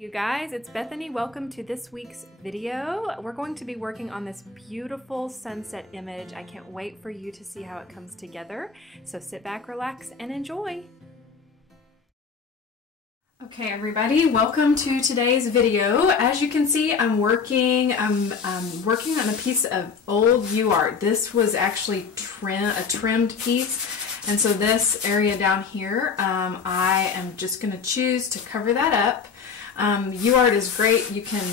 You guys, it's Bethany. Welcome to this week's video. We're going to be working on this beautiful sunset image. I can't wait for you to see how it comes together. So sit back, relax, and enjoy. Okay, everybody, welcome to today's video. As you can see, I'm working on a piece of old UArt. This was actually a trimmed piece, and so this area down here, I am just going to choose to cover that up. UArt is great. You can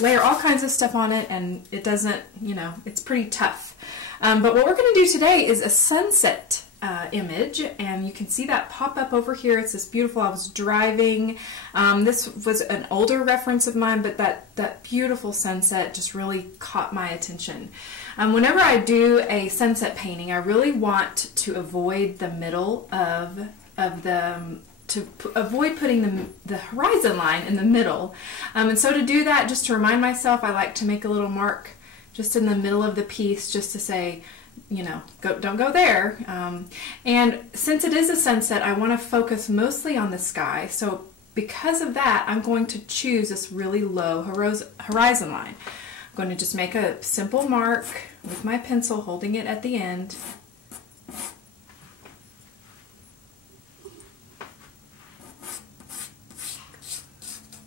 layer all kinds of stuff on it, and it doesn't, it's pretty tough. But what we're going to do today is a sunset image, and you can see that pop up over here. It's this beautiful, I was driving. This was an older reference of mine, but that beautiful sunset just really caught my attention. Whenever I do a sunset painting, I really want to avoid the middle to avoid putting the horizon line in the middle. And so to do that, just to remind myself, I like to make a little mark just in the middle of the piece just to say, don't go there. And since it is a sunset, I want to focus mostly on the sky. So because of that, I'm going to choose this really low horizon line. I'm going to just make a simple mark with my pencil, holding it at the end.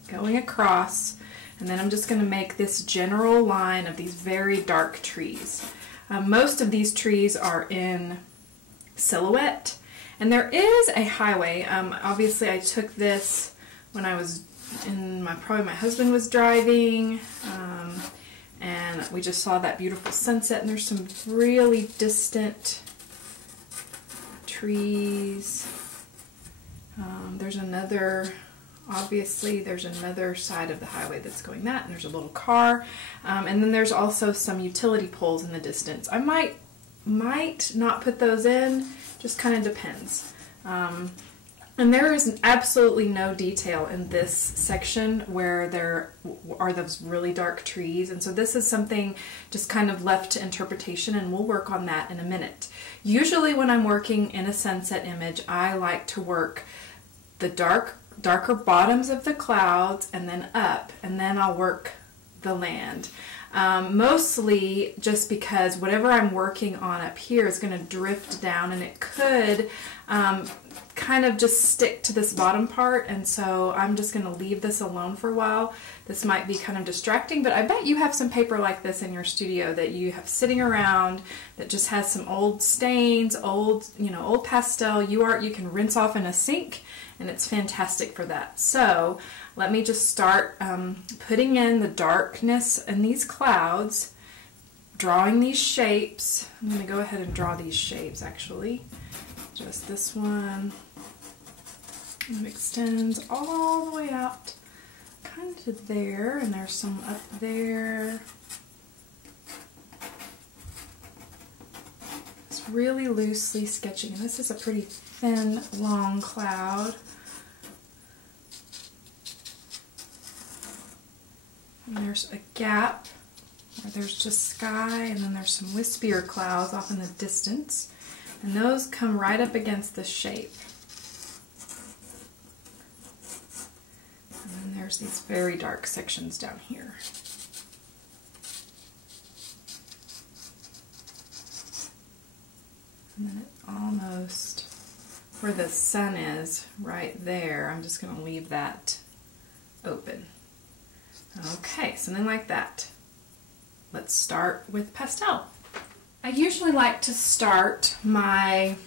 Going across, and then I'm just going to make this general line of these very dark trees. Most of these trees are in silhouette, and there is a highway. Obviously I took this when I was probably my husband was driving, and we just saw that beautiful sunset, and there's some really distant trees. Obviously there's another side of the highway that's going that, and there's a little car, and then there's also some utility poles in the distance. I might not put those in, just kind of depends. And there is absolutely no detail in this section where there are those really dark trees, and so this is something just kind of left to interpretation, and we'll work on that in a minute. Usually when I'm working in a sunset image, I like to work the darker bottoms of the clouds and then up, and then I'll work the land. Mostly just because whatever I'm working on up here is going to drift down, and it could kind of just stick to this bottom part, and so I'm just going to leave this alone for a while. This might be kind of distracting, but I bet you have some paper like this in your studio that you have sitting around that just has some old stains, old pastel UArt you can rinse off in a sink, and it's fantastic for that. So let me just start putting in the darkness in these clouds, drawing these shapes. I'm going to go ahead and draw these shapes actually. Just this one, and it extends all the way out kind of to there, and there's some up there. It's really loosely sketching, and this is a pretty thin, long cloud. And there's a gap where there's just sky, and then there's some wispier clouds off in the distance. And those come right up against the shape. And then there's these very dark sections down here. And then it almost, where the sun is, right there, I'm just going to leave that open. Okay, something like that. Let's start with pastel. I usually like to start my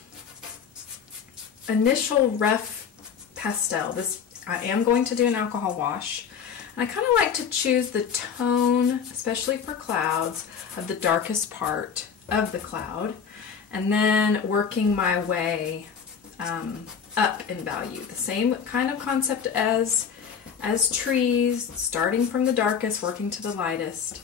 initial rough pastel. I am going to do an alcohol wash. And I kind of like to choose the tone, especially for clouds, of the darkest part of the cloud, and then working my way up in value. The same kind of concept as trees, starting from the darkest, working to the lightest.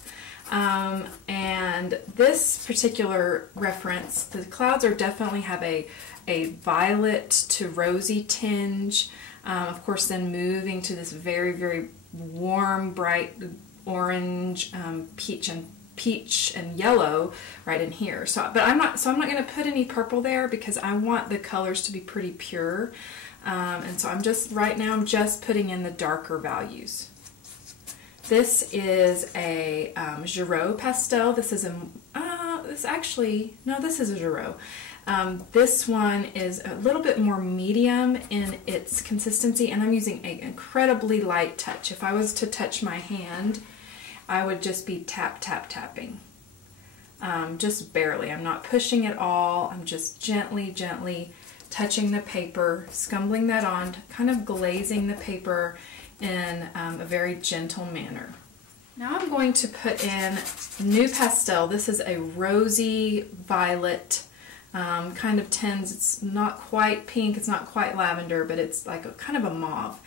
And this particular reference, the clouds definitely have a violet to rosy tinge, of course then moving to this very, very warm, bright orange, peach and yellow right in here. So I'm not going to put any purple there because I want the colors to be pretty pure. And so right now I'm just putting in the darker values. This is a Giraud pastel. This is this is a Giraud. This one is a little bit more medium in its consistency, and I'm using an incredibly light touch. If I was to touch my hand, I would just be tap, tap, tapping. Just barely. I'm not pushing at all. I'm just gently, gently touching the paper, scumbling that on, kind of glazing the paper in a very gentle manner. Now I'm going to put in new pastel. This is a rosy violet kind of tints. It's not quite pink, it's not quite lavender, but it's like a kind of a mauve.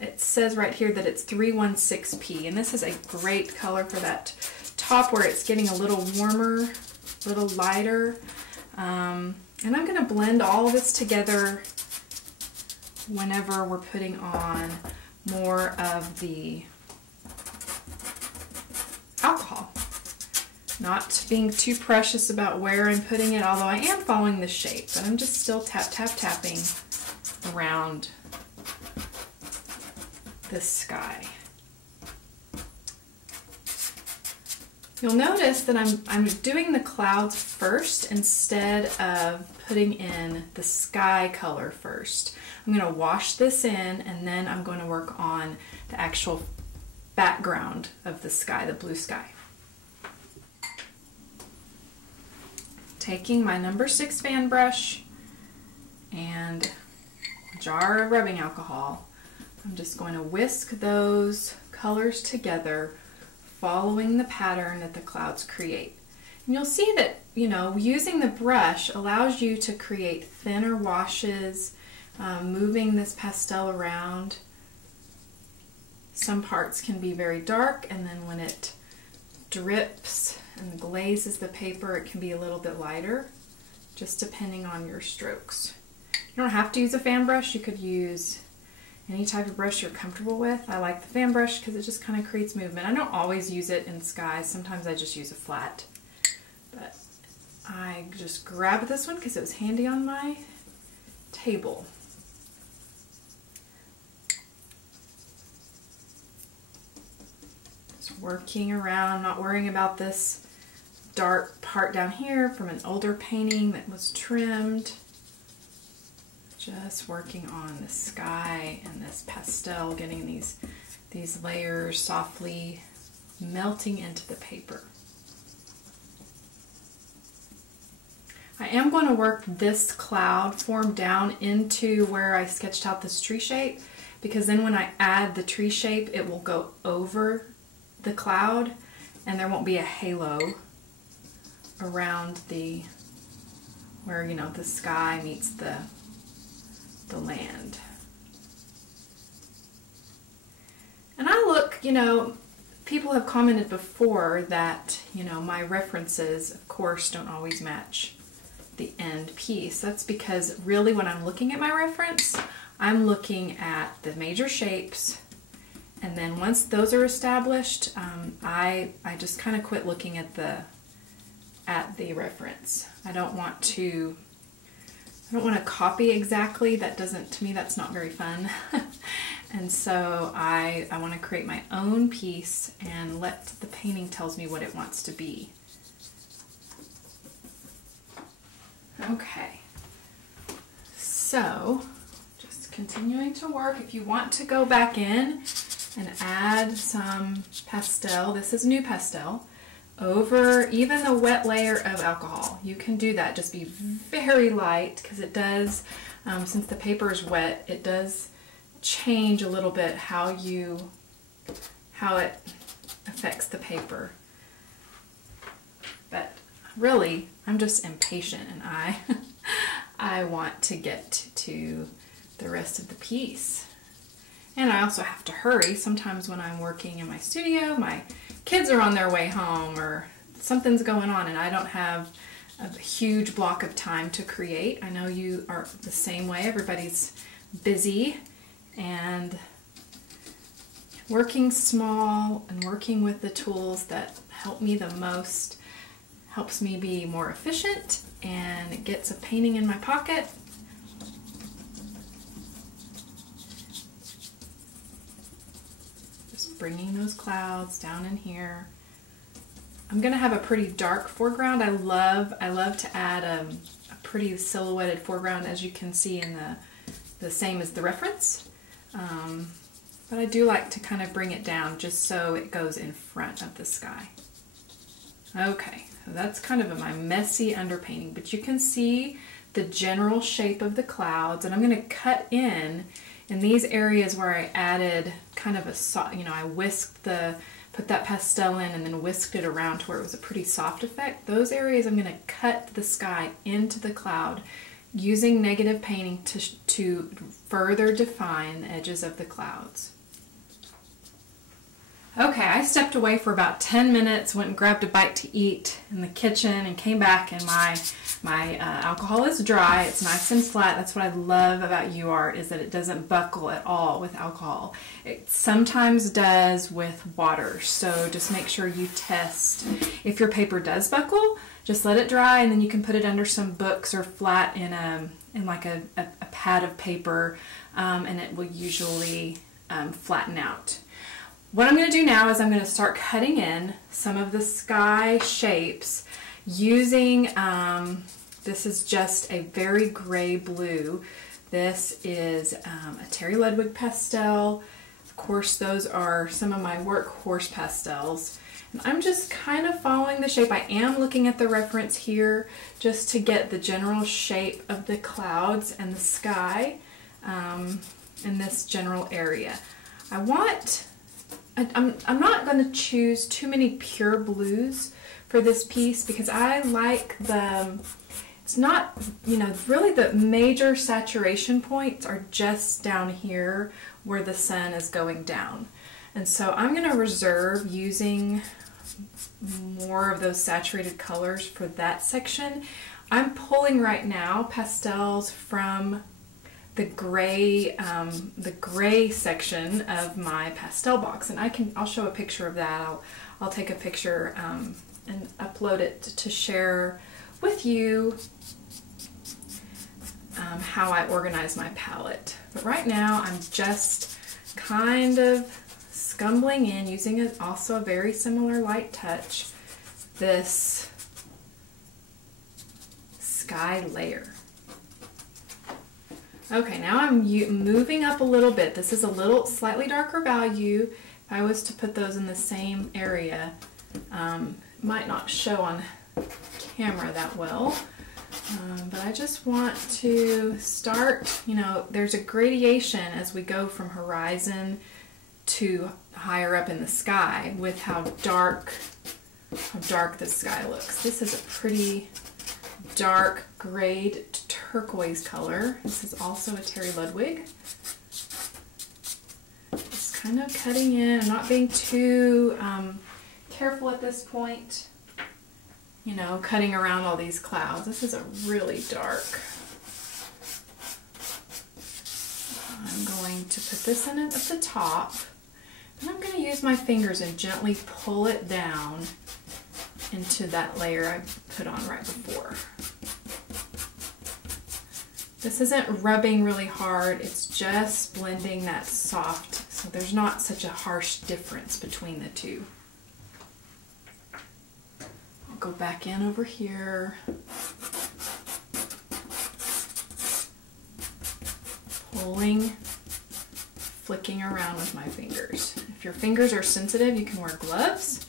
It says right here that it's 316P, and this is a great color for that top where it's getting a little warmer, a little lighter. And I'm going to blend all of this together whenever we're putting on more of the alcohol. Not being too precious about where I'm putting it, although I am following the shape, but I'm just still tap, tap, tapping around this sky. You'll notice that I'm doing the clouds first instead of putting in the sky color first. I'm going to wash this in, and then I'm going to work on the actual background of the sky, the blue sky. Taking my number 6 fan brush and a jar of rubbing alcohol, I'm just going to whisk those colors together, following the pattern that the clouds create. And you'll see that, you know, using the brush allows you to create thinner washes, moving this pastel around. Some parts can be very dark, and then when it drips and glazes the paper, it can be a little bit lighter, just depending on your strokes. You don't have to use a fan brush. You could use any type of brush you're comfortable with. I like the fan brush because it just kind of creates movement. I don't always use it in skies. Sometimes I just use a flat. But I just grabbed this one because it was handy on my table. Just working around, not worrying about this dark part down here from an older painting that was trimmed. Just working on the sky and this pastel, getting these layers softly melting into the paper. I am going to work this cloud form down into where I sketched out this tree shape, because then when I add the tree shape, it will go over the cloud and there won't be a halo around where, you know, the sky meets the land. And I look, you know, people have commented before that, you know, my references, of course, don't always match the end piece. That's because really when I'm looking at my reference, I'm looking at the major shapes, and then once those are established, I just kind of quit looking at the reference. I don't want to copy exactly. That doesn't, to me, that's not very fun. And so I want to create my own piece and let the painting tells me what it wants to be. Okay, so just continuing to work. If you want to go back in and add some pastel, this is new pastel, over even the wet layer of alcohol. You can do that. Just be very light, because it does, since the paper is wet, it does change a little bit how it affects the paper. But really, I'm just impatient, and I want to get to the rest of the piece. And I also have to hurry. Sometimes when I'm working in my studio, my kids are on their way home or something's going on and I don't have a huge block of time to create. I know you are the same way. Everybody's busy, and working small and working with the tools that help me the most helps me be more efficient, and it gets a painting in my pocket bringing those clouds down in here. I'm going to have a pretty dark foreground. I love to add a pretty silhouetted foreground, as you can see in the same as the reference. But I do like to kind of bring it down just so it goes in front of the sky. Okay, so that's kind of my messy underpainting, but you can see the general shape of the clouds, and I'm going to cut in these areas where I added kind of a soft, I put that pastel in and then whisked it around to where it was a pretty soft effect. Those areas I'm going to cut the sky into the cloud using negative painting to further define the edges of the clouds. Okay, I stepped away for about 10 minutes, went and grabbed a bite to eat in the kitchen, and came back, and my alcohol is dry. It's nice and flat. That's what I love about UArt, is that it doesn't buckle at all with alcohol. It sometimes does with water, so just make sure you test. If your paper does buckle, just let it dry, and then you can put it under some books or flat in like a pad of paper, and it will usually flatten out. What I'm going to do now is I'm going to start cutting in some of the sky shapes using, this is just a very gray blue. This is a Terry Ludwig pastel. Of course, those are some of my workhorse pastels. And I'm just kind of following the shape. I am looking at the reference here just to get the general shape of the clouds and the sky in this general area. I'm not going to choose too many pure blues for this piece because I like it's not, really the major saturation points are just down here where the sun is going down. And so I'm going to reserve using more of those saturated colors for that section. I'm pulling right now pastels from the gray section of my pastel box, and I'll show a picture of that. I'll take a picture and upload it to share with you how I organize my palette. But right now I'm just kind of scumbling in, using also a very similar light touch, this sky layer. Okay, now I'm moving up a little bit. This is a little slightly darker value. If I was to put those in the same area, it might not show on camera that well. But I just want to start, there's a gradation as we go from horizon to higher up in the sky with how dark the sky looks. This is a pretty dark grayed turquoise color. This is also a Terry Ludwig. Just kind of cutting in. I'm not being too careful at this point, cutting around all these clouds. This is a really dark. I'm going to put this in at the top, and I'm going to use my fingers and gently pull it down into that layer I put on right before. This isn't rubbing really hard, it's just blending that soft, so there's not such a harsh difference between the two. I'll go back in over here, pulling, flicking around with my fingers. If your fingers are sensitive, you can wear gloves.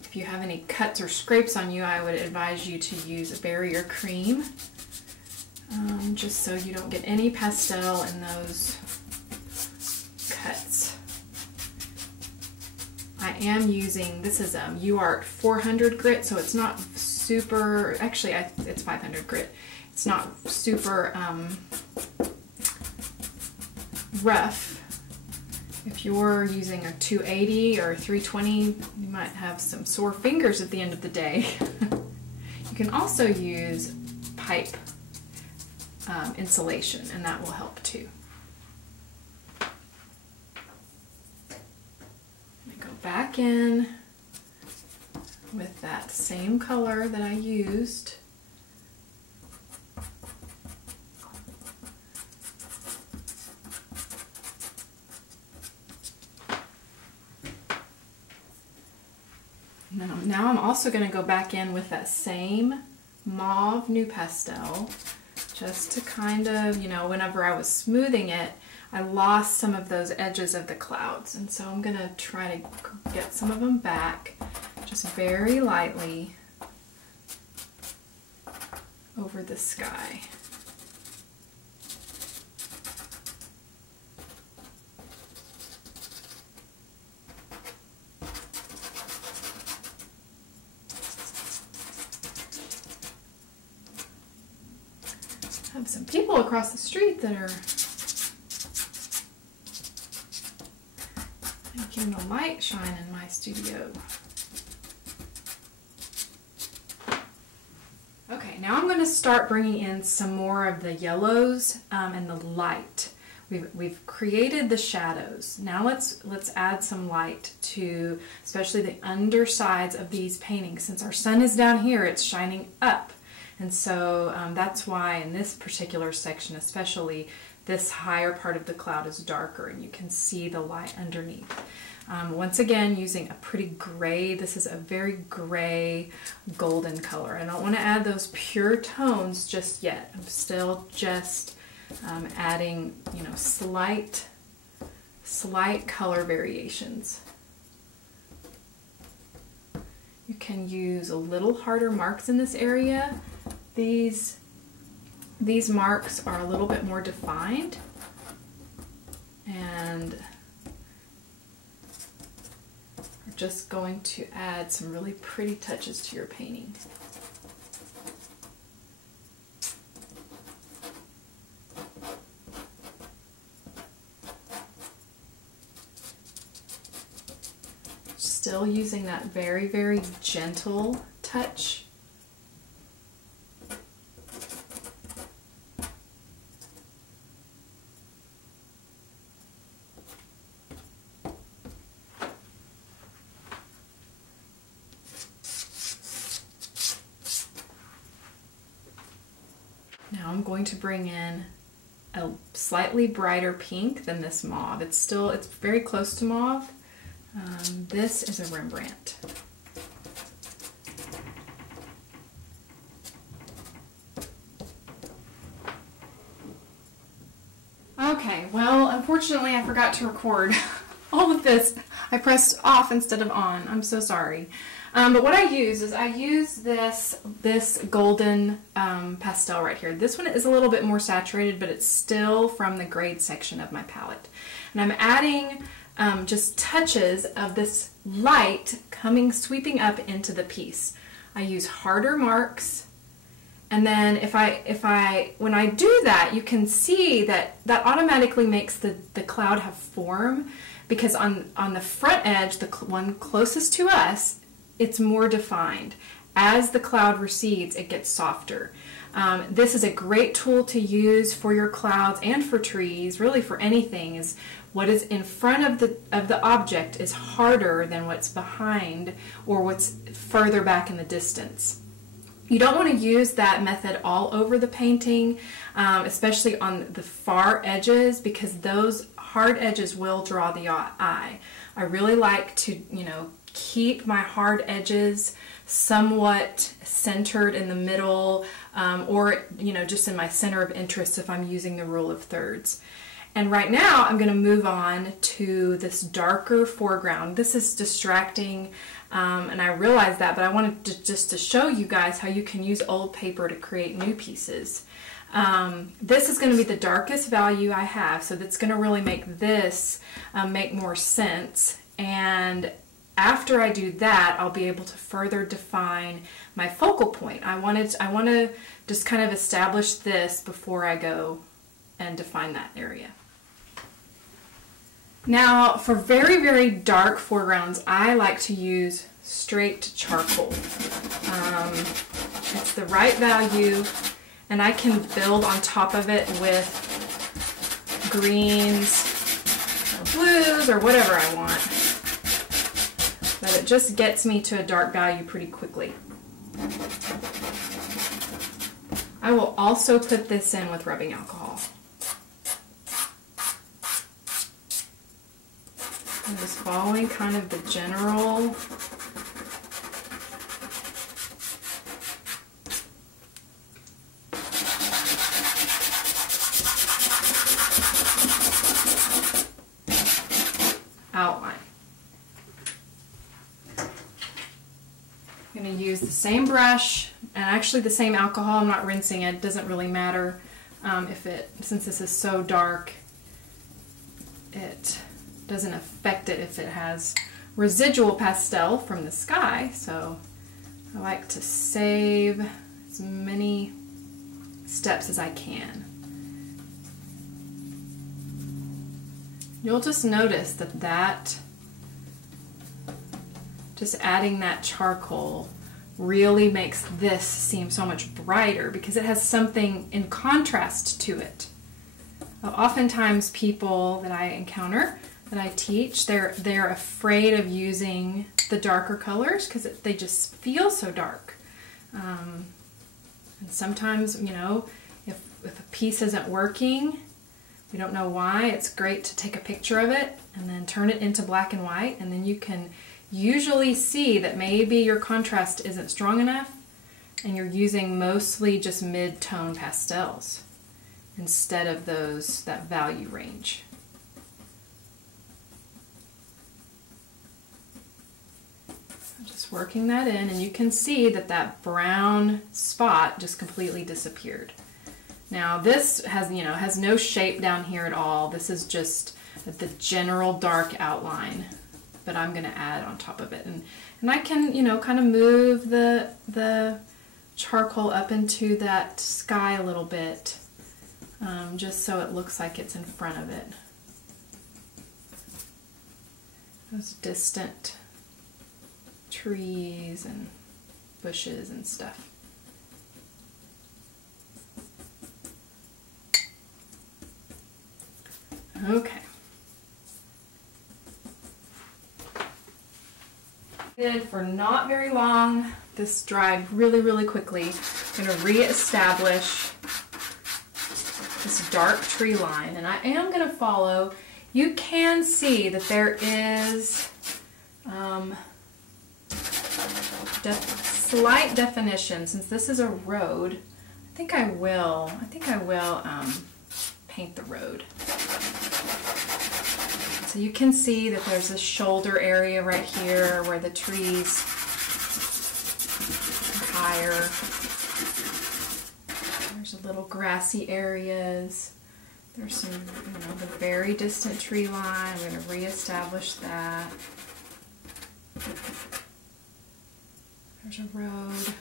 If you have any cuts or scrapes on you, I would advise you to use a barrier cream. Just so you don't get any pastel in those cuts. I am using, this is UArt 400 grit, so it's not super, actually it's 500 grit. It's not super rough. If you're using a 280 or a 320, you might have some sore fingers at the end of the day. You can also use pipe insulation, and that will help too. Let me go back in with that same color that I used. Now I'm also going to go back in with that same mauve new pastel, just to kind of, you know, whenever I was smoothing it, I lost some of those edges of the clouds. And so I'm going to try to get some of them back, just very lightly over the sky. I have some people across the street that are making the light shine in my studio. Okay, now I'm going to start bringing in some more of the yellows and the light. We've created the shadows. Now let's add some light to especially the undersides of these paintings. Since our sun is down here, it's shining up. And so that's why in this particular section especially, this higher part of the cloud is darker and you can see the light underneath. Once again, using a pretty gray, this is a very gray golden color. I don't want to add those pure tones just yet. I'm still just adding, you know, slight color variations. You can use a little harder marks in this area. These marks are a little bit more defined and are just going to add some really pretty touches to your painting. Still using that very, very gentle touch. Now I'm going to bring in a slightly brighter pink than this mauve. It's very close to mauve. This is a Rembrandt. Okay, well, unfortunately I forgot to record all of this. I pressed off instead of on. I'm so sorry. But what I use is this golden pastel right here. This one is a little bit more saturated, but it's still from the grade section of my palette. And I'm adding just touches of this light sweeping up into the piece. I use harder marks, and then when I do that, you can see that automatically makes the cloud have form, because on the front edge, the one closest to us, it's more defined. As the cloud recedes, it gets softer. This is a great tool to use for your clouds and for trees, really for anything. Is what is in front of the object is harder than what's behind or what's further back in the distance. You don't want to use that method all over the painting, especially on the far edges, because those hard edges will draw the eye. I really like to, you know, keep my hard edges somewhat centered in the middle, or, you know, just in my center of interest if I'm using the rule of thirds. And right now I'm going to move on to this darker foreground. This is distracting, and I realize that, but I wanted just to show you guys how you can use old paper to create new pieces. This is going to be the darkest value I have, so that's going to really make this make more sense. And after I do that, I'll be able to further define my focal point. I want to just kind of establish this before I go and define that area. Now, for very, very dark foregrounds, I like to use straight charcoal. It's the right value, and I can build on top of it with greens or blues or whatever I want. But it just gets me to a dark value pretty quickly. I will also put this in with rubbing alcohol. I'm just following kind of the general going to use the same brush and actually the same alcohol. I'm not rinsing it. It doesn't really matter since this is so dark, it doesn't affect it if it has residual pastel from the sky. So I like to save as many steps as I can. You'll just notice that just adding that charcoal really makes this seem so much brighter because it has something in contrast to it. Oftentimes people that I encounter, that I teach, they're afraid of using the darker colors because they just feel so dark. And sometimes, you know, if a piece isn't working, we don't know why, it's great to take a picture of it and then turn it into black and white, and then you can usually see that maybe your contrast isn't strong enough and you're using mostly just mid-tone pastels instead of that value range. Just working that in, and you can see that brown spot just completely disappeared. Now this has no shape down here at all. This is just the general dark outline, but I'm going to add on top of it. And I can, kind of move the charcoal up into that sky a little bit, just so it looks like it's in front of it. Those distant trees and bushes and stuff. Okay. For not very long. This dried really, really quickly. I'm going to re-establish this dark tree line, and I am going to follow. You can see that there is slight definition. Since this is a road, I think I will paint the road. So you can see that there's a shoulder area right here where the trees are higher. There's a little grassy areas. There's some, the very distant tree line. I'm going to reestablish that. There's a road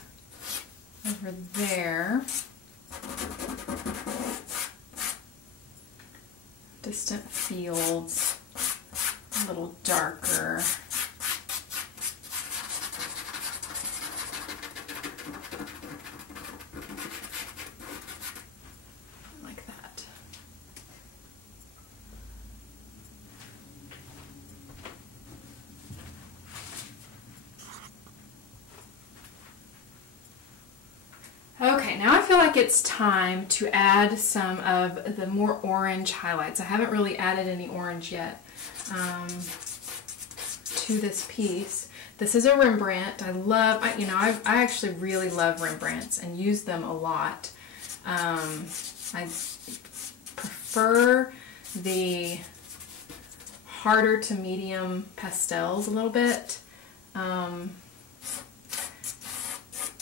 over there. Distant fields. A little darker. Like that. Okay, now I feel like it's time to add some of the more orange highlights. I haven't really added any orange yet. To this piece. This is a Rembrandt. I actually really love Rembrandts and use them a lot. I prefer the harder to medium pastels a little bit,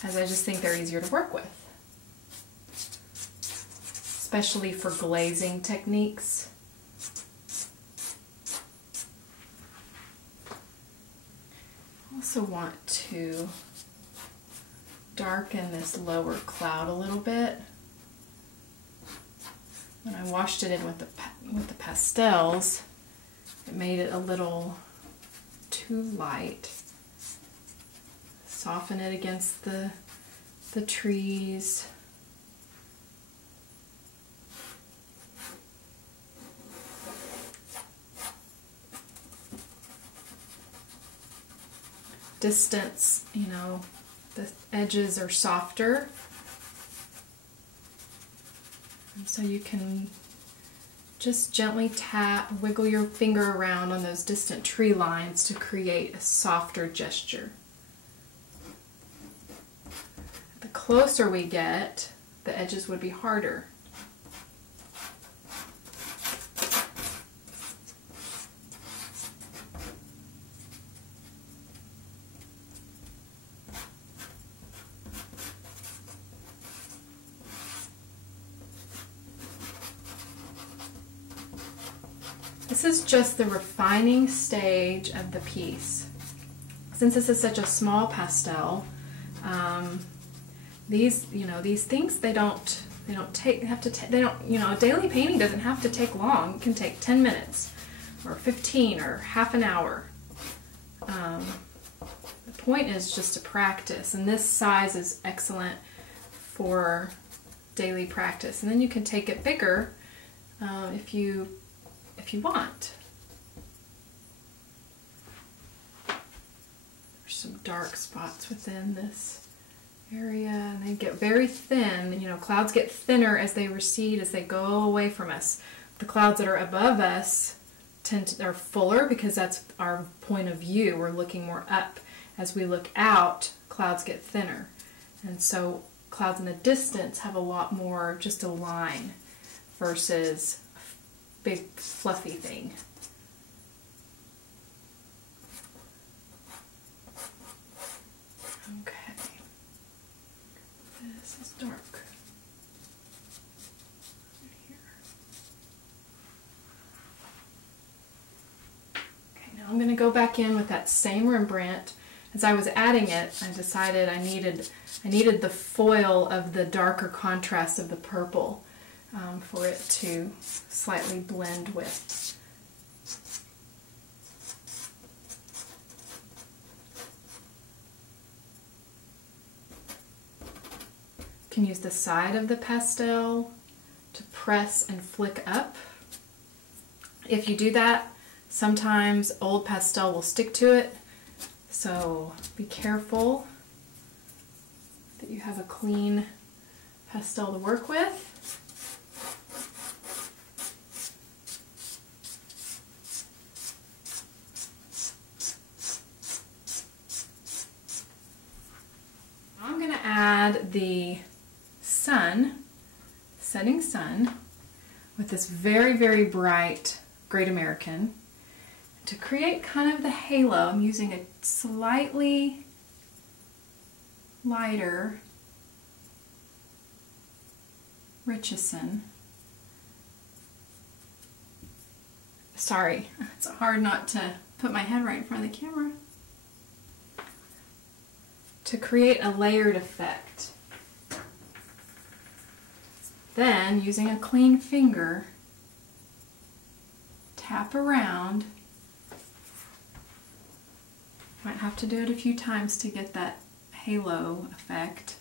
as I just think they're easier to work with, especially for glazing techniques. Also want to darken this lower cloud a little bit. When I washed it in with the pastels, it made it a little too light. Soften it against the trees. Distance, the edges are softer, and so you can just gently wiggle your finger around on those distant tree lines to create a softer gesture. The closer we get, the edges would be harder. This is just the refining stage of the piece. Since this is such a small pastel, these things, they don't a daily painting doesn't have to take long. It can take 10 minutes or 15 or half an hour. The point is just to practice, and this size is excellent for daily practice. And then you can take it bigger if you want. There's some dark spots within this area, and they get very thin. You know, clouds get thinner as they recede, as they go away from us. The clouds that are above us are fuller because that's our point of view. We're looking more up. As we look out, clouds get thinner. And so clouds in the distance have a lot more just a line versus a big fluffy thing. Okay. This is dark. Here. Okay, now I'm going to go back in with that same Rembrandt. As I was adding it, I decided I needed the foil of the darker contrast of the purple for it to slightly blend with. You can use the side of the pastel to press and flick up. If you do that, sometimes old pastel will stick to it. So be careful that you have a clean pastel to work with. I'm going to add the sun, setting sun, with this very, very bright Great American. To create kind of the halo, I'm using a slightly lighter Richardson. Sorry, it's hard not to put my head right in front of the camera. To create a layered effect. Then, using a clean finger, tap around. Might have to do it a few times to get that halo effect.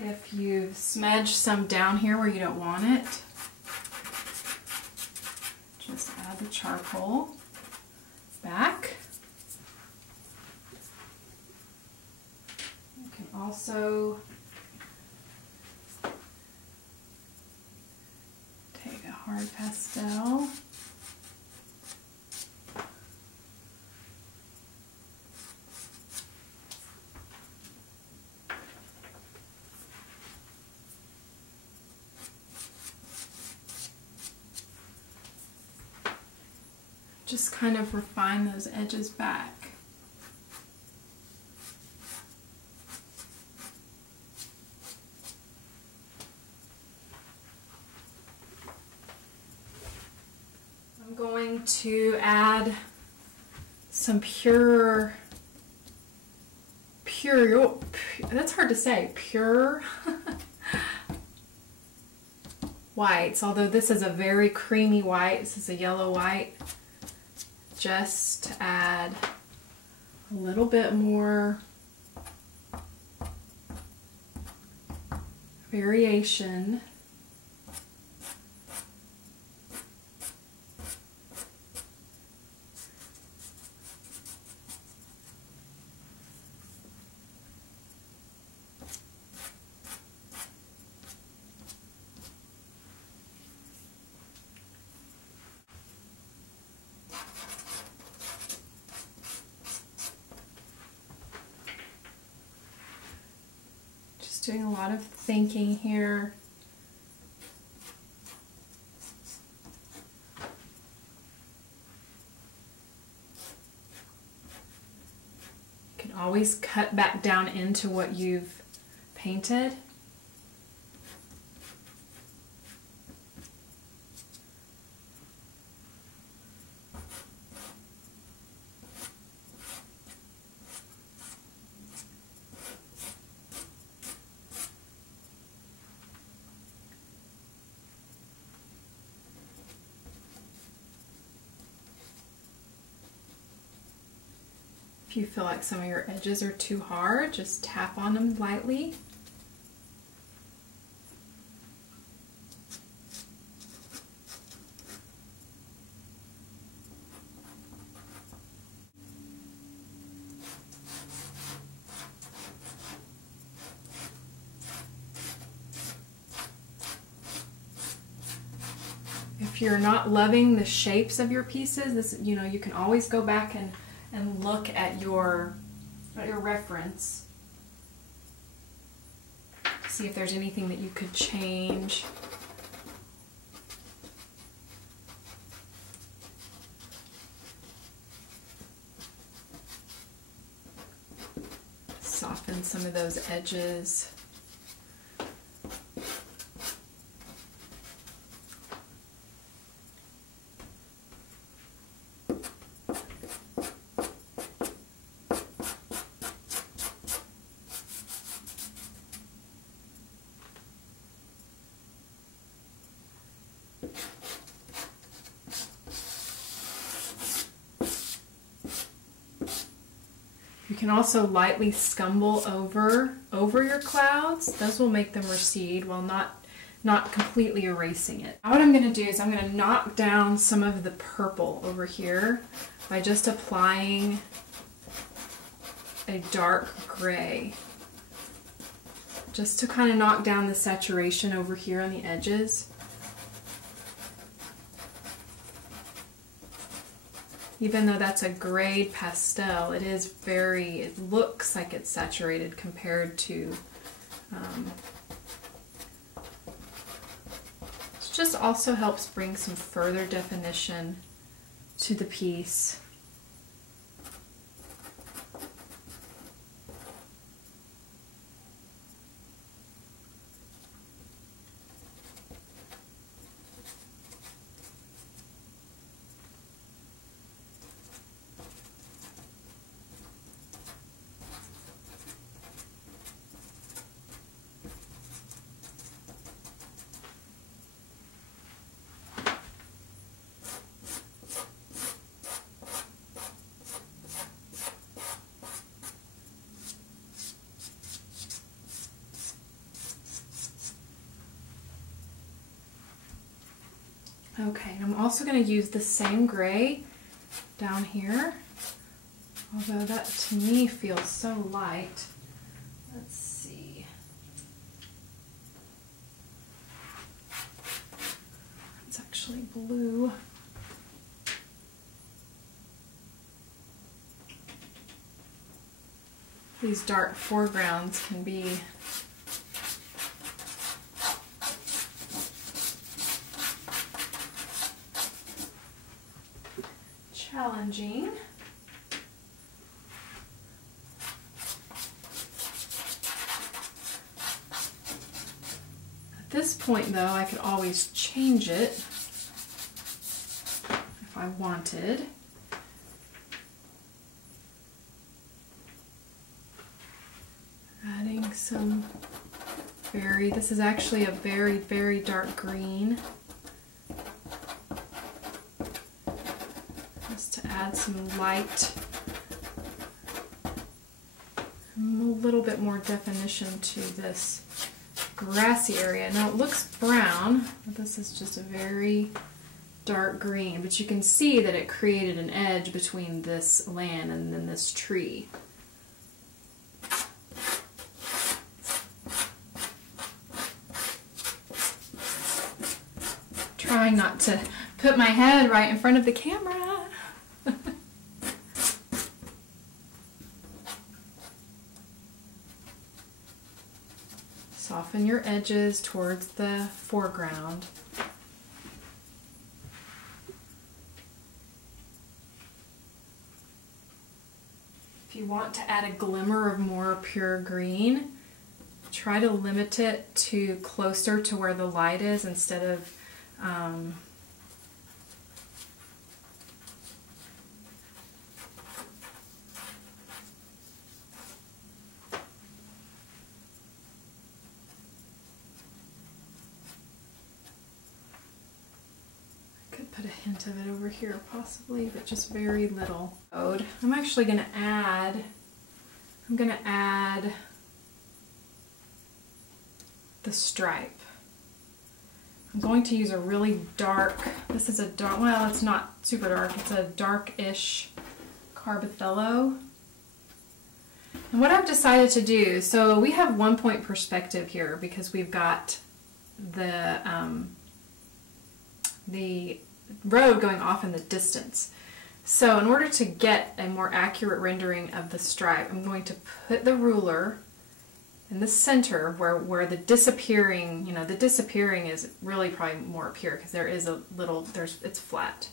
If you've smudged some down here where you don't want it, just add the charcoal back. You can also take a hard pastel. Just kind of refine those edges back. I'm going to add some pure, that's hard to say, pure whites, although this is a very creamy white. This is a yellow white. Just to add a little bit more variation. Doing a lot of thinking here. always cut back down into what you've painted. If you feel like some of your edges are too hard, just tap on them lightly. If you're not loving the shapes of your pieces, you can always go back and look at your reference. See if there's anything that you could change. Soften some of those edges. You can also lightly scumble over your clouds. Those will make them recede while not completely erasing it. Now what I'm going to do is I'm going to knock down some of the purple over here by just applying a dark gray, just to kind of knock down the saturation over here on the edges. Even though that's a grayed pastel, it looks like it's saturated compared to, it just also helps bring some further definition to the piece. Okay, and I'm also going to use the same gray down here, although that to me feels so light. Let's see. It's actually blue. These dark foregrounds can be challenging. At this point though, I could always change it if I wanted. Adding some this is actually a very, very dark green. To add some light, a little bit more definition to this grassy area. Now it looks brown, but this is just a very dark green, but you can see that it created an edge between this land and then this tree. Trying not to put my head right in front of the camera. Soften your edges towards the foreground. If you want to add a glimmer of more pure green, try to limit it to closer to where the light is instead of put a hint of it over here possibly, but just very little. I'm actually going to add, the stripe. I'm going to use a really dark, this is a dark, well it's not super dark, it's a dark-ish Carbothello. And what I've decided to do, so we have 1 point perspective here because we've got the road going off in the distance. So in order to get a more accurate rendering of the stripe, I'm going to put the ruler in the center where the disappearing, the disappearing is really probably more up here because there is a little, it's flat.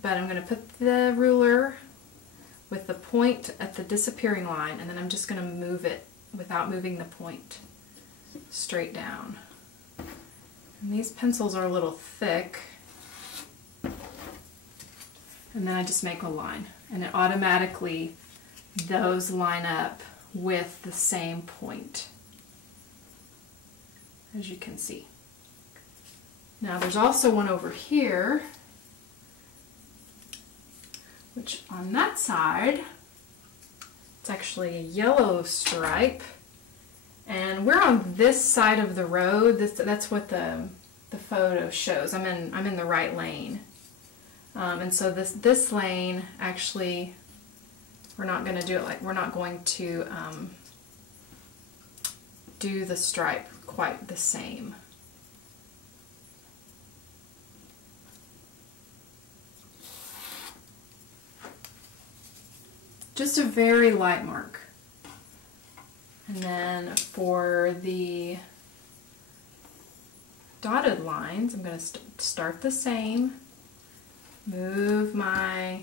But I'm going to put the ruler with the point at the disappearing line, and then I'm just going to move it without moving the point straight down. And these pencils are a little thick. And then I just make a line, and it automatically, those line up with the same point, as you can see. Now there's also one over here, which on that side, it's actually a yellow stripe, and we're on this side of the road. That's what the photo shows. I'm in the right lane. And so this lane, actually, we're not going to do it we're not going to do the stripe quite the same. Just a very light mark. And then for the dotted lines, I'm going to start the same. Move my,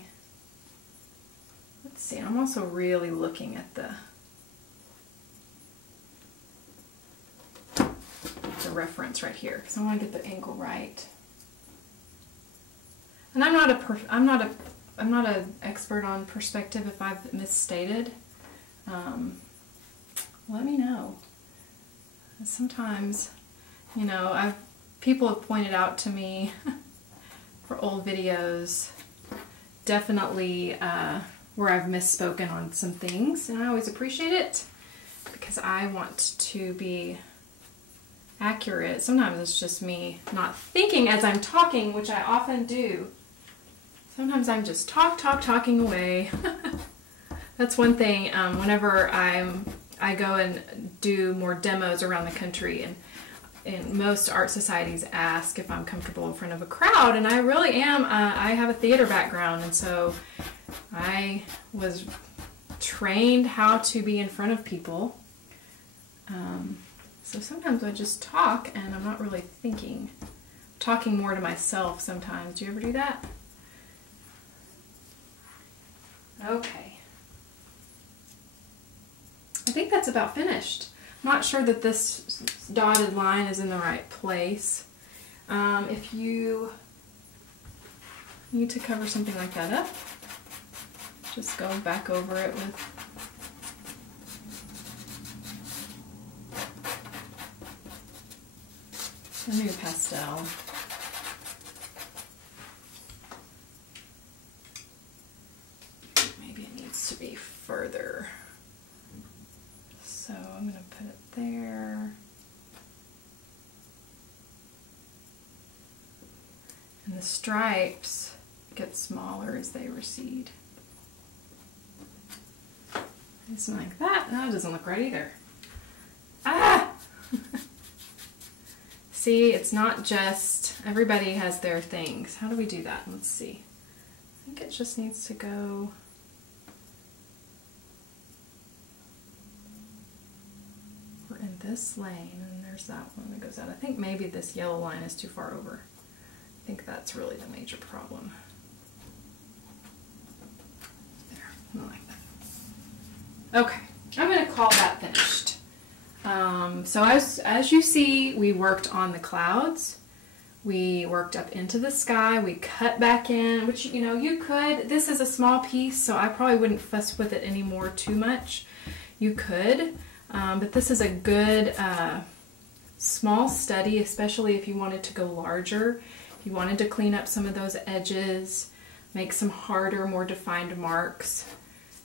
let's see, I'm also really looking at the reference right here because I want to get the angle right. And I'm not an expert on perspective. If I've misstated, let me know. Sometimes, people have pointed out to me for old videos, definitely where I've misspoken on some things, and I always appreciate it because I want to be accurate. Sometimes it's just me not thinking as I'm talking, which I often do. Sometimes I'm just talking away. That's one thing. Whenever I go and do more demos around the country, and most art societies ask if I'm comfortable in front of a crowd, and I really am. I have a theater background, and so I was trained how to be in front of people. So sometimes I just talk and I'm not really thinking. I'm talking more to myself sometimes. Do you ever do that? Okay. I think that's about finished. I'm not sure that this dotted line is in the right place. If you need to cover something like that up, just go back over it with a new pastel. Maybe it needs to be further. So I'm going to put it there. And the stripes get smaller as they recede. Something like that. No, it doesn't look right either. Ah! See, it's not just, everybody has their things. How do we do that? Let's see. I think it just needs to go. We're in this lane, and there's that one that goes out. I think maybe this yellow line is too far over. I think that's really the major problem. There, I like that. Okay, I'm going to call that finished. So as you see, we worked on the clouds. We worked up into the sky. We cut back in, which, you know, you could. This is a small piece, so I probably wouldn't fuss with it anymore too much. You could, but this is a good small study, especially if you wanted to go larger. If you wanted to clean up some of those edges, make some harder, more defined marks.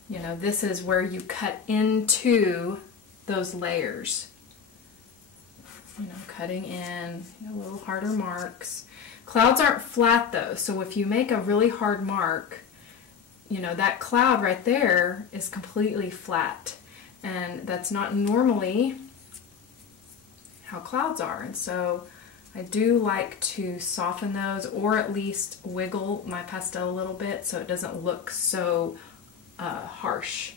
You know, this is where you cut into those layers. You know, cutting in, you know, little harder marks. Clouds aren't flat though, so if you make a really hard mark, you know, that cloud right there is completely flat. And that's not normally how clouds are. And so I do like to soften those, or at least wiggle my pastel a little bit so it doesn't look so harsh.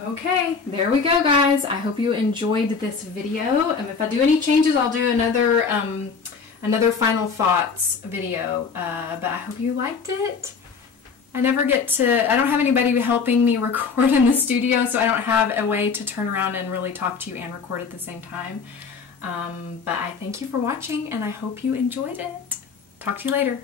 Okay, there we go, guys. I hope you enjoyed this video. If I do any changes, I'll do another another final thoughts video. But I hope you liked it. I don't have anybody helping me record in the studio, so I don't have a way to turn around and really talk to you and record at the same time. But I thank you for watching, and I hope you enjoyed it. Talk to you later.